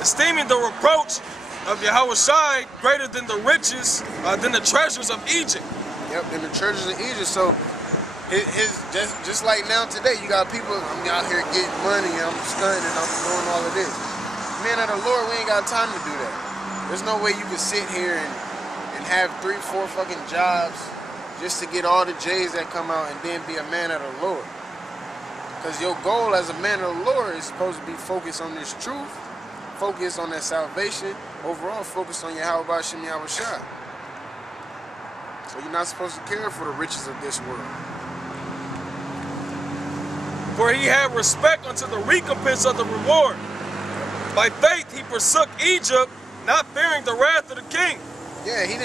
esteeming the reproach of Yahushua greater than the riches, than the treasures of Egypt. Yep, than the treasures of Egypt. So just like now today, you got people, I'm out here getting money, I'm stunting, I'm doing all of this. Man of the Lord, we ain't got time to do that. There's no way you can sit here and have 3, 4 fucking jobs just to get all the J's that come out and then be a man of the Lord. Because your goal as a man of the Lord is supposed to be focused on this truth, focus on that salvation, overall focus on Yahweh Shem Yahushua. So you're not supposed to care for the riches of this world. For he had respect unto the recompense of the reward. By faith he forsook Egypt, not fearing the wrath of the king. Yeah, he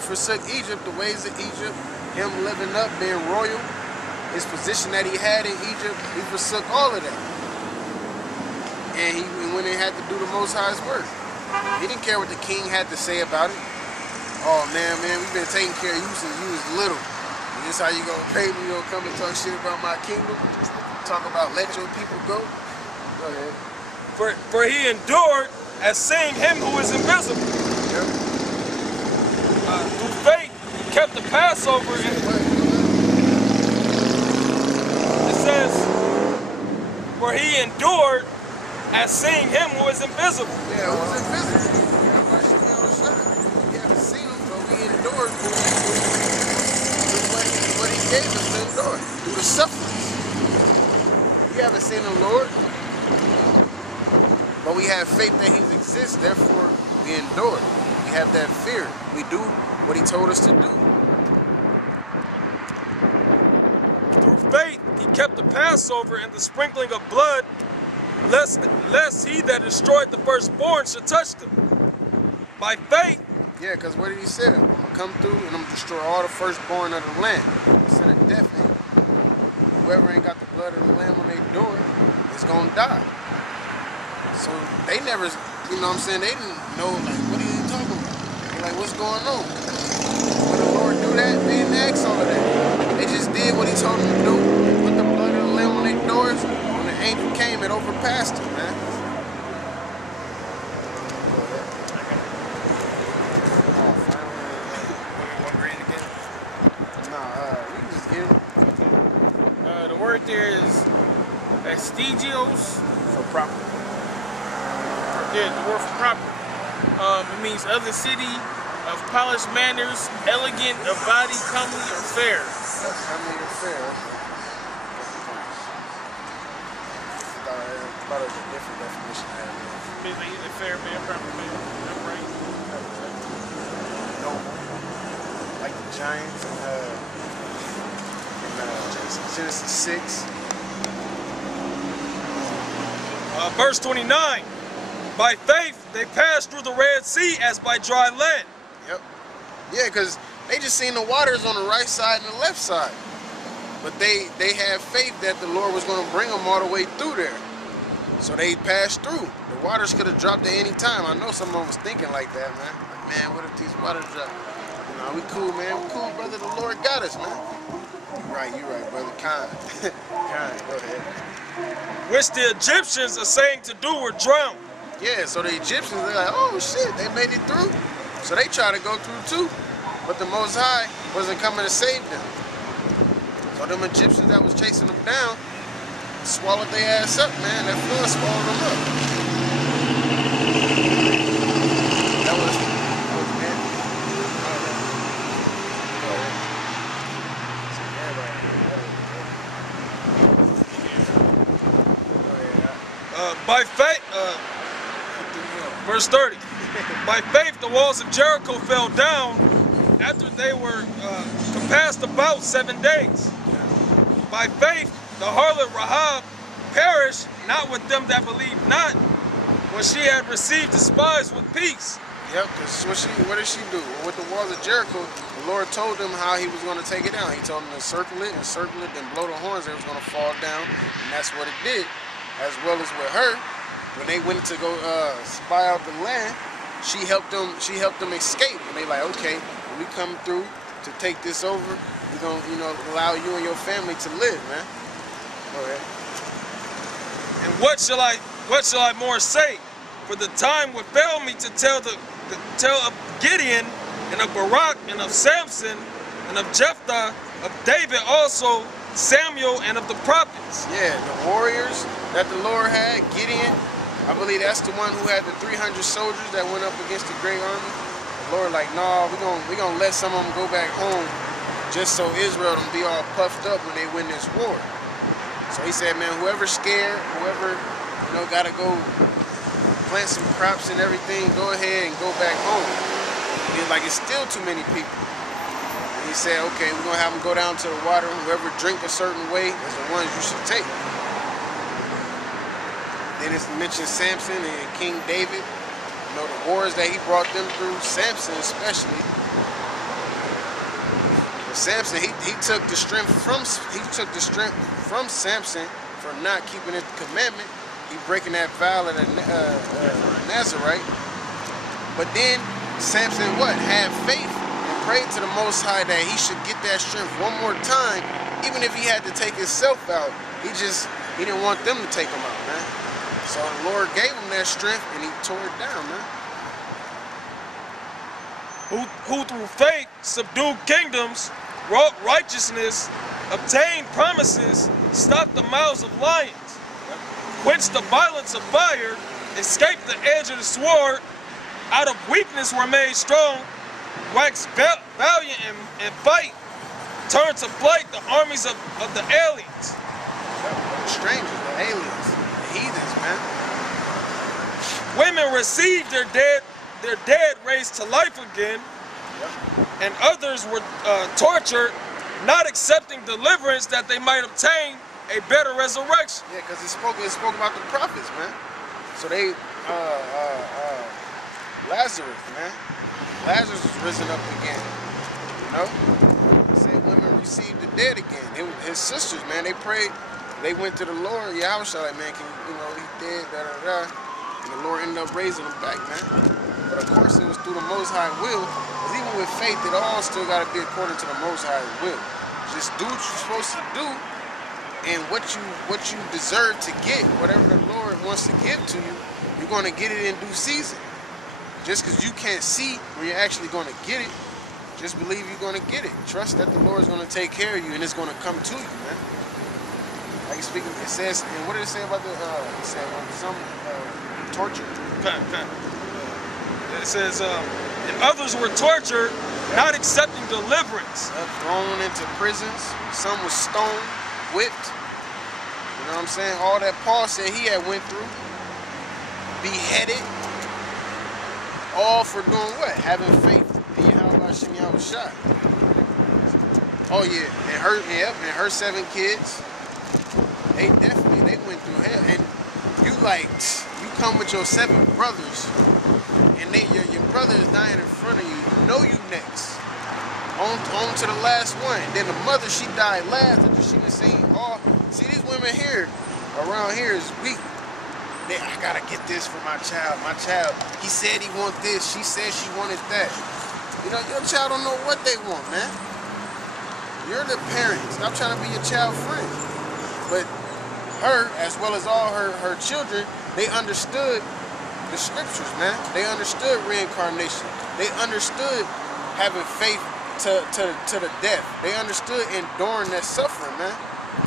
forsook Egypt, the ways of Egypt, him living up, being royal, his position that he had in Egypt, he forsook all of that. And he went and had to do the Most High's work. He didn't care what the king had to say about it. Oh man, we've been taking care of you since you was little. And this how you gonna pay me? You gonna come and talk shit about my kingdom? Talk about let your people go? Go ahead. For he endured as seeing him who is invisible. Yep. Through faith, he kept the Passover. It says, for he endured as seeing him who is invisible. Yeah, who's invisible? We haven't seen him, but we endured what he gave us to endure, through the sufferings. We haven't seen the Lord, but we have faith that he exists, therefore we endure. We have that fear. We do what he told us to do. Through faith, he kept the Passover and the sprinkling of blood, lest he that destroyed the firstborn should touch them. By faith. Yeah, because what did he say? I'm going to come through and I'm going to destroy all the firstborn of the land. He said a death in. Whoever ain't got the blood of the lamb on their door is going to die. So they never, you know what I'm saying, they didn't know, like, what are you talking about? They're like, what's going on? When the Lord do that, they didn't ask all of that. They just did what he told them to do. Put the blood of the lamb on their doors. When the angel came, it overpassed them, man. We can just get it. The word there is vestigios for proper. Yeah, the word for proper. It means of the city, of polished manners, elegant, of body, comely, or fair. Comely or fair. I thought it was a different definition. It means like either fair man, proper man, upright. Like the giants in Genesis 6. Verse 29. By faith, they passed through the Red Sea as by dry land. Yep. Yeah, because they just seen the waters on the right side and the left side. But they had faith that the Lord was going to bring them all the way through there. So they passed through. The waters could have dropped at any time. I know someone was thinking like that, man. Like, man, what if these waters drop? Nah, we cool, man. We cool, brother. The Lord got us, man. You right, brother. Kind. Kind. Go ahead. Which the Egyptians are saying to do were drowned. Yeah, so the Egyptians, they're like, oh shit, they made it through. So they try to go through too. But the Most High wasn't coming to save them. So them Egyptians that was chasing them down swallowed their ass up, man. That flood swallowed them up. That was man. By faith, verse 30. By faith, the walls of Jericho fell down after they were compassed about 7 days. By faith, the harlot Rahab perished, not with them that believed not, when she had received the spies with peace. Yep, because what did she do? With the walls of Jericho, the Lord told them how he was going to take it down. He told them to circle it, then blow the horns, it was going to fall down, and that's what it did. As well as with her, when they went to go spy out the land, she helped them escape. And they like, okay, when we come through to take this over, we're gonna, allow you and your family to live, man. Go ahead. And what shall I more say? for the time would fail me to tell tell of Gideon, and of Barak, and of Samson, and of Jephthah, of David also, Samuel, and of the prophets. Yeah, the warriors that the Lord had, Gideon, I believe that's the one who had the 300 soldiers that went up against the great army. The Lord like, nah, we gonna let some of them go back home just so Israel don't be all puffed up when they win this war. So he said, man, whoever's scared, whoever, you know, gotta go plant some crops and everything, go ahead and go back home. And he's like, it's still too many people. And he said, okay, we're gonna have them go down to the water. Whoever drink a certain way is the ones you should take. Then it's mentioned Samson and King David. You know, the wars that he brought them through, Samson especially. Samson, he took the strength from Samson for not keeping his commandment. He breaking that vow of the Nazarite. But then Samson had faith and prayed to the Most High that he should get that strength one more time, even if he had to take himself out. He didn't want them to take him out, man. So the Lord gave him that strength and he tore it down, man. Who through faith subdued kingdoms, wrought righteousness, obtained promises, stopped the mouths of lions, quenched the violence of fire, escaped the edge of the sword, out of weakness were made strong, waxed valiant and fight, turned to flight the armies of the aliens. The strangers, the aliens, the heathens, man. Women received their dead raised to life again, and others were tortured, not accepting deliverance that they might obtain a better resurrection. Yeah, because it spoke about the prophets, man. So they, Lazarus, man. Lazarus was risen up again, you know? It said women received the dead again. His sisters, man, they prayed. They went to the Lord, Yahweh, like, man, he's dead, da-da-da. And the Lord ended up raising him back, man. But of course, it was through the Most High will. Because even with faith, it all still got to be according to the Most High will. Just do what you're supposed to do, and what you deserve to get, whatever the Lord wants to give to you, you're going to get it in due season. Just because you can't see when you're actually going to get it, just believe you're going to get it. Trust that the Lord is going to take care of you, and it's going to come to you, man. Like speaking, it says, and what did it say about the? It said some torture. It says, and others were tortured, not accepting deliverance. Thrown into prisons. Some was stoned, whipped. You know what I'm saying? All that Paul said he had went through. Beheaded. All for doing what? Having faith in Yahweh Shai. Oh yeah, and her 7 kids. They went through hell. And you come with your 7 brothers, and your brother is dying in front of you. You know you next. On to the last one. Then the mother, she died last after she was seen all. See, these women here, around here is weak. I gotta get this for my child. My child, he said he want this. She said she wanted that. You know, your child don't know what they want, man. You're the parent. Stop trying to be your child friend. But her, as well as all her children, they understood the scriptures, man. They understood reincarnation. They understood having faith to the death. They understood enduring that suffering, man.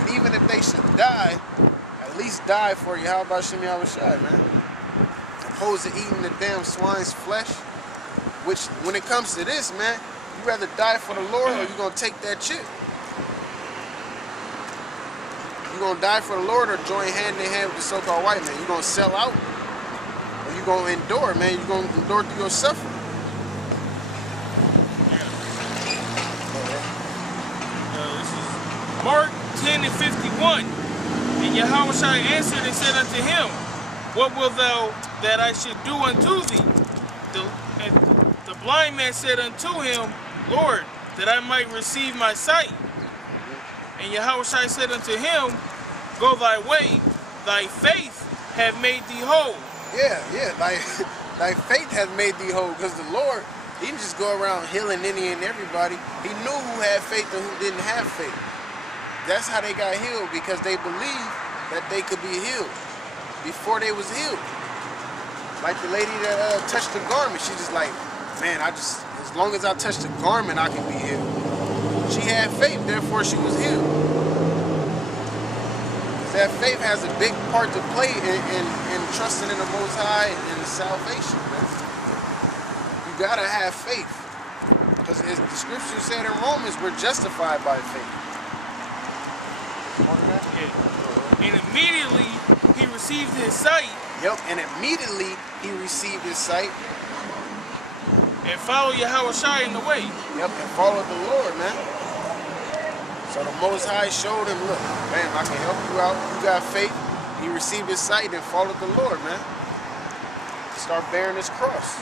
And even if they should die, at least die for Yahweh Shem Yahweh Shai, man. Opposed to eating the damn swine's flesh. Which, when it comes to this, man, you rather die for the Lord, or you gonna take that chip? You gonna die for the Lord, or join hand in hand with the so-called white man? You gonna sell out, or you gonna endure, man? You gonna endure through your suffering? This is Mark 10 and 51. And Yahweh Shai answered and said unto him, What wilt thou that I should do unto thee? And the blind man said unto him, Lord, that I might receive my sight. And Yahweh Shai said unto him, Go thy way, thy faith hath made thee whole. Yeah, thy faith hath made thee whole. Because the Lord, he didn't just go around healing any and everybody. He knew who had faith and who didn't have faith. That's how they got healed, because they believed that they could be healed before they was healed. Like the lady that touched the garment, she just like, man, as long as I touch the garment, I can be healed. She had faith, therefore she was healed. That faith has a big part to play in trusting in the Most High and the salvation, man. You gotta have faith. Because as the scripture said in Romans, we're justified by faith. Yeah. And immediately he received his sight. Yep, and immediately he received his sight. And followed Yahushua in the way. Yep, and followed the Lord, man. So the Most High showed him, look, man, I can help you out. You got faith. He received his sight and followed the Lord, man. Start bearing his cross.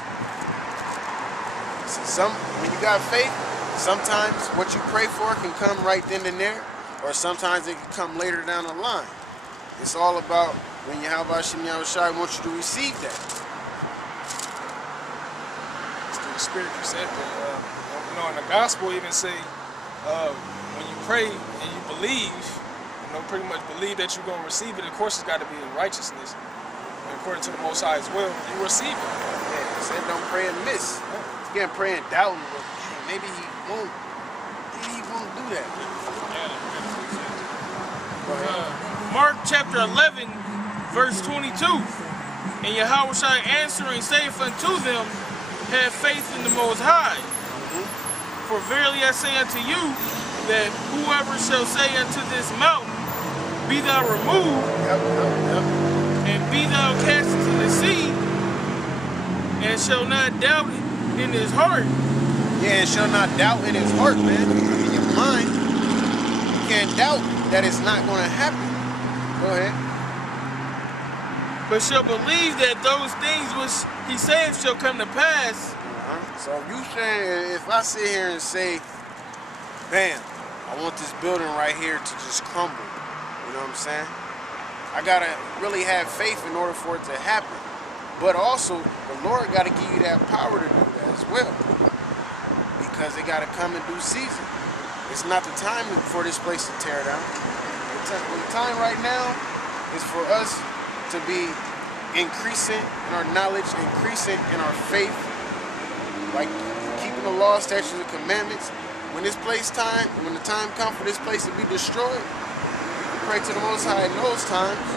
See, when you got faith, sometimes what you pray for can come right then and there, or sometimes it can come later down the line. It's all about when Yahushua wants you to receive that. It's the Spirit you said that. In the gospel even say, when you pray and you believe, pretty much believe that you're going to receive it. Of course, it's got to be in righteousness. And according to the Most High's will, you receive it. Yeah, it said don't pray and miss. You can't pray and doubt him, but maybe he won't. Maybe he won't do that. Mark chapter 11, verse 22. And Yahushua answering saith unto them, have faith in the Most High. For verily I say unto you, that whoever shall say unto this mountain, be thou removed, and be thou cast into the sea, and shall not doubt in his heart. Yeah, and shall not doubt in his heart, man. In your mind, you can't doubt that it's not going to happen. Go ahead. But shall believe that those things which he saith shall come to pass. So if you say, if I sit here and say, bam, I want this building right here to just crumble, you know what I'm saying? I gotta really have faith in order for it to happen. But also, the Lord gotta give you that power to do that as well. Because it gotta come in due season. It's not the time for this place to tear down. The time right now is for us to be increasing in our knowledge, increasing in our faith, like keeping the law, statutes, and commandments. When the time comes for this place to be destroyed, we pray to the Most High in those times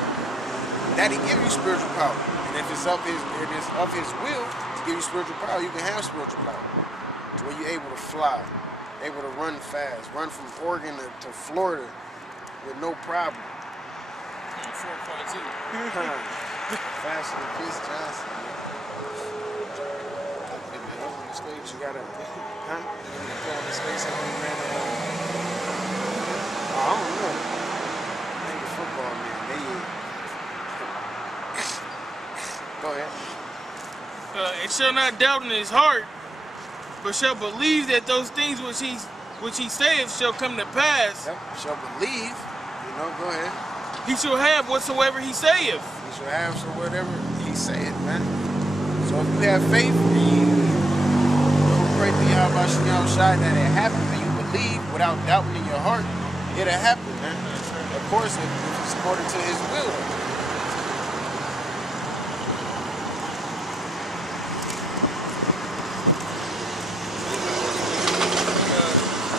that He give you spiritual power. And if it's of His will to give you spiritual power, you can have spiritual power. To where you're able to fly, able to run fast, run from Oregon to Florida with no problem. 4.2. Faster than Chris Johnson. You gotta, huh? Go in the space and we ran I don't know. I ain't a football man. Go ahead. And shall not doubt in his heart, but shall believe that those things which he saith shall come to pass. Yep. Shall believe. Go ahead. He shall have whatsoever he saith. He shall have so whatever he saith, man. So if you have faith and you pray to Yahushua that it happens and you believe without doubting in your heart, it'll happen, man. Of course, if it's according to His will.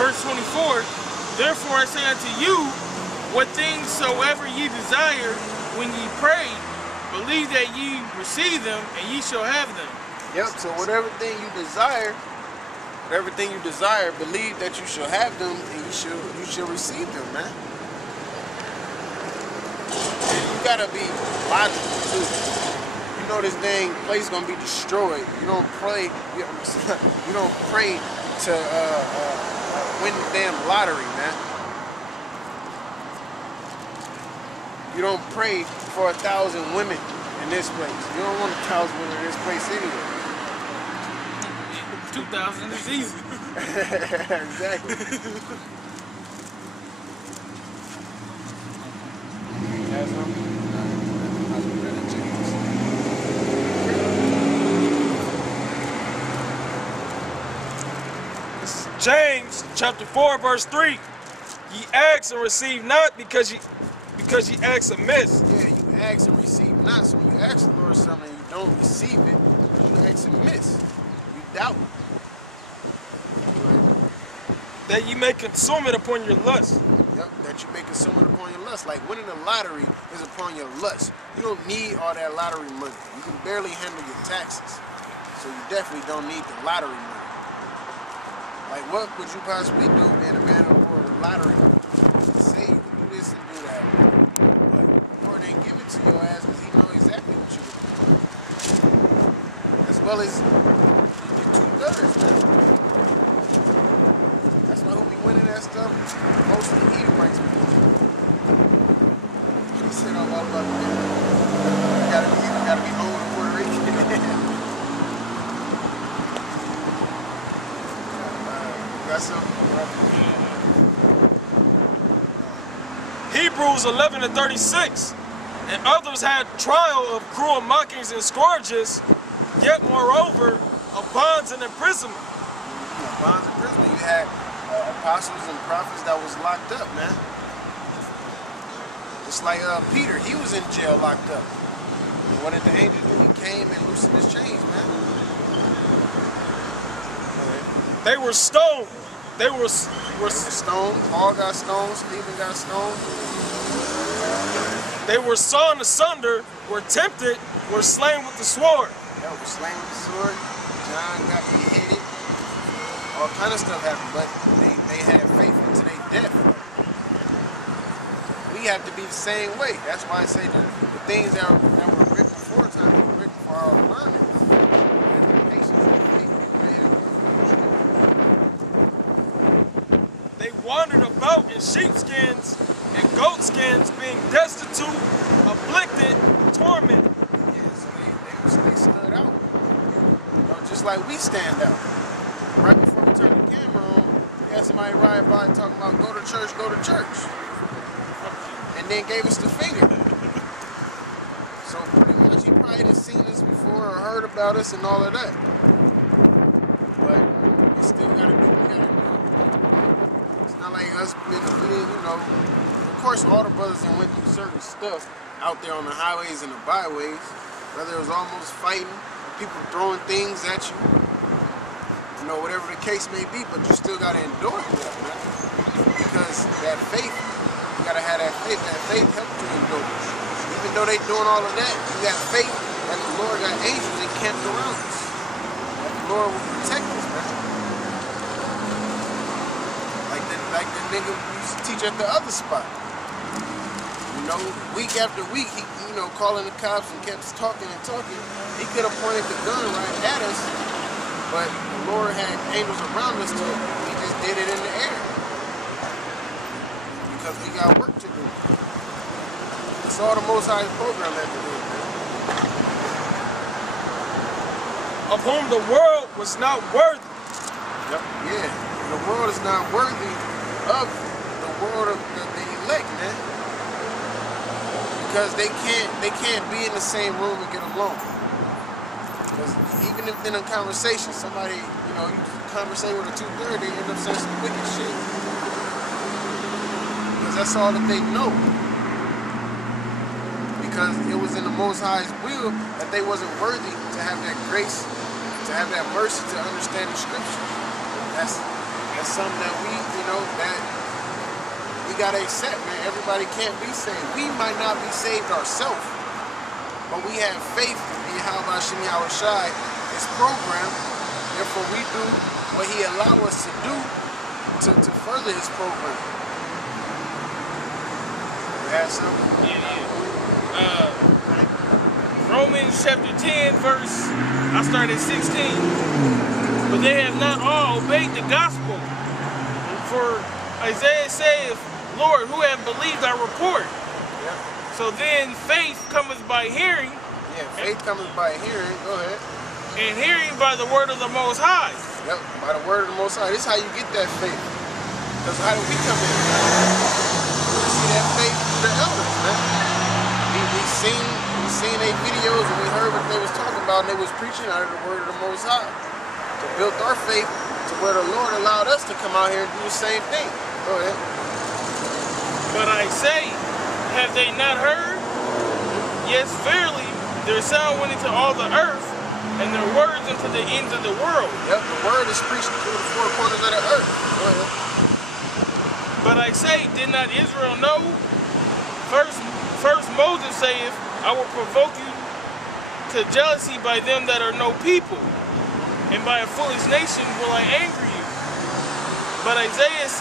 Verse 24, therefore I say unto you, what things soever ye desire when ye pray, believe that ye receive them, and ye shall have them. Yep, so whatever thing you desire, believe that you shall have them, and you shall receive them, man. And you gotta be logical too. You know this dang place gonna be destroyed. You don't pray. You don't pray to win the damn lottery, man. You don't pray for 1,000 women in this place. You don't want 1,000 women in this place anyway. 2,000 is easy. Exactly. This is James chapter 4, verse 3. Ye ask and receive not because ye ask amiss. Yeah, you ask and receive not. So when you ask the Lord something and you don't receive it, you ask and miss. You doubt. That you may consume it upon your lust. Yep, that you may consume it upon your lust. Like winning the lottery is upon your lust. You don't need all that lottery money. You can barely handle your taxes. So you definitely don't need the lottery money. Like what would you possibly do being a man of the Lord with lottery money? Say you can do this and do that. But the Lord ain't give it to your ass because he knows exactly what you would do. As well as your 2/3, man. That's why who be winning that stuff? Most of the Edomites be winning. He said all about the you gotta be old in Puerto Rican. Got something? Hebrews 11:36. And others had trial of cruel mockings and scourges, yet moreover of bonds and imprisonment. Bonds and imprisonment. You had apostles and prophets that was locked up, man. Just like Peter, he was in jail locked up. And what did the angel do? He came and loosened his chains, man. They were stoned. They were stoned. Paul got stoned. Stephen got stoned. They were sawn asunder, were tempted, were slain with the sword. Yeah, were slain with the sword. John got beheaded. All kind of stuff happened, but they had faith until their death. We have to be the same way. That's why I say the things that were written before time were written for our learning. They wandered about in sheepskins and goatskins, being destitute, afflicted, tormented. Yeah, so they stood out. You know, just like we stand out. Right before we turned the camera on, we had somebody ride by talking about go to church, go to church. And then gave us the finger. So pretty much he probably had seen us before or heard about us and all of that. But we still gotta do what we gotta do. It's not like us, we didn't, you know. Of course, all the brothers that went through certain stuff out there on the highways and the byways, whether it was almost fighting, people throwing things at you, you know, whatever the case may be, but you still gotta endure that, man. Because that faith, you gotta have that faith. That faith helps you endure. Even though they doing all of that, you got faith that the Lord got angels encamped around us. That the Lord will protect us, man. Like the nigga used to teach at the other spot. You know, week after week, he, you know, calling the cops and kept talking and talking. He could have pointed the gun right at us, but the Lord had angels around us too. He just did it in the air. Because we got work to do. It's all the Most High's program had to do. Of whom the world was not worthy. Yep. Yeah. The world is not worthy of the world of the elect, man. Because they can't be in the same room and get along. Because even if in a conversation, somebody, you know, you conversate with a 2/3, they end up saying some wicked shit. Because that's all that they know. Because it was in the Most High's will that they wasn't worthy to have that grace, to have that mercy to understand the scripture. That's something that we, you know, that we gotta accept, man. Everybody can't be saved. We might not be saved ourselves, but we have faith in Yahweh Shem Yahushai, his program. Therefore, we do what he allows us to do to further his program. You have something? Yeah. Romans chapter 10, verse, I start at 16. But they have not all obeyed the gospel. For Isaiah saith, Lord, who have believed our report? Yep. So then faith cometh by hearing. Yeah, faith cometh by hearing. Go ahead. And hearing by the word of the Most High. Yep, by the word of the Most High. This is how you get that faith. Because how do we come in? We see that faith through the elders, man. We seen their videos and we heard what they was talking about and they was preaching out of the word of the Most High. To build our faith to where the Lord allowed us to come out here and do the same thing. Go ahead. But I say, have they not heard? Yes, verily, Their sound went into all the earth, and their words into the ends of the world. Yep, the word is preached through the four corners of the earth. Go ahead. But I say, did not Israel know? First Moses saith, I will provoke you to jealousy by them that are no people, and by a foolish nation will I anger you. But Isaiah is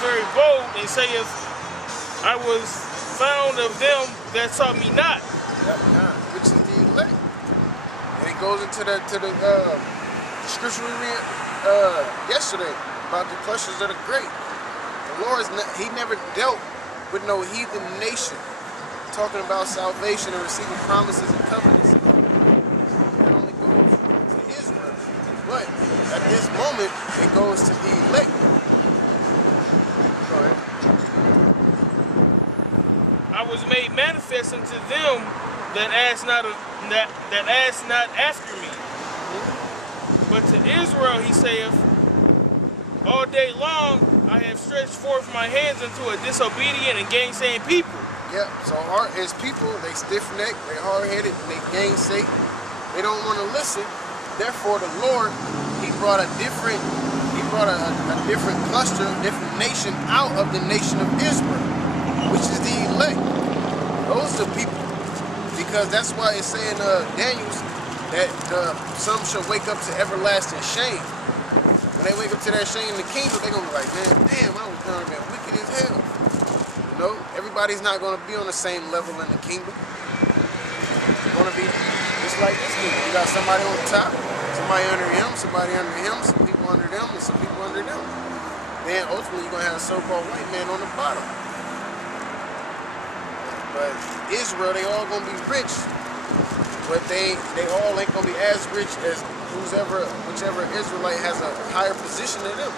very bold and saith, I was found of them that saw me not. Yep, which is the elect. And it goes into the scripture we read yesterday about the clusters of the great. The Lord he never dealt with no heathen nation talking about salvation and receiving promises and covenants. That only goes to Israel. But at this moment, it goes to the elect. Go ahead. I was made manifest unto them that asked not after me. But to Israel he saith, all day long I have stretched forth my hands unto a disobedient and gainsaying people. Yep, so his people, they stiff-necked, they hard-headed, they gainsay. They don't want to listen. Therefore the Lord, he brought a different cluster, a different nation out of the nation of Israel, which is the elect. Those are the people. Because that's why it's saying Daniel's that some shall wake up to everlasting shame. When they wake up to that shame in the kingdom, they're going to be like, man, damn, I was down there wicked as hell. You know, everybody's not going to be on the same level in the kingdom. It's going to be just like this kingdom. You got somebody on top, somebody under him, some people under them, and some people under them. Then ultimately you're going to have a so-called white man on the bottom. But Israel, they all gonna be rich, but they all ain't gonna be as rich as whichever Israelite has a higher position than them.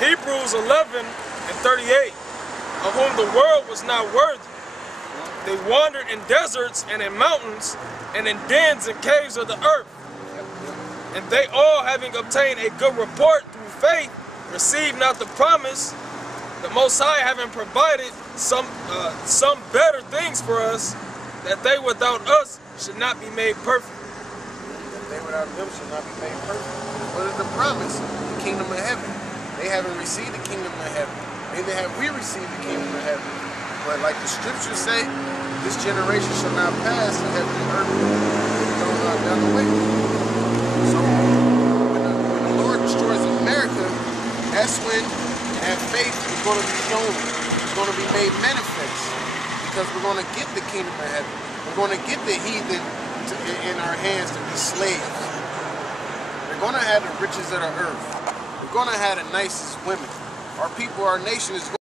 Hebrews 11:38, of whom the world was not worthy. They wandered in deserts and in mountains and in dens and caves of the earth. And they all, having obtained a good report through faith, received not the promise, the Most High having provided some better things for us, that they without us should not be made perfect. That they without them should not be made perfect. What is the promise? The kingdom of heaven. They haven't received the kingdom of heaven. Neither have we received the kingdom of heaven. But like the scriptures say, this generation shall not pass, and heaven and earth will go down the way. So when the Lord destroys America, that's when that faith is going to be shown. It's going to be made manifest. Because we're going to get the kingdom of heaven. We're going to get the heathen in our hands to be slaves. We're going to have the riches of the earth. We're going to have the nicest women. Our people, our nation is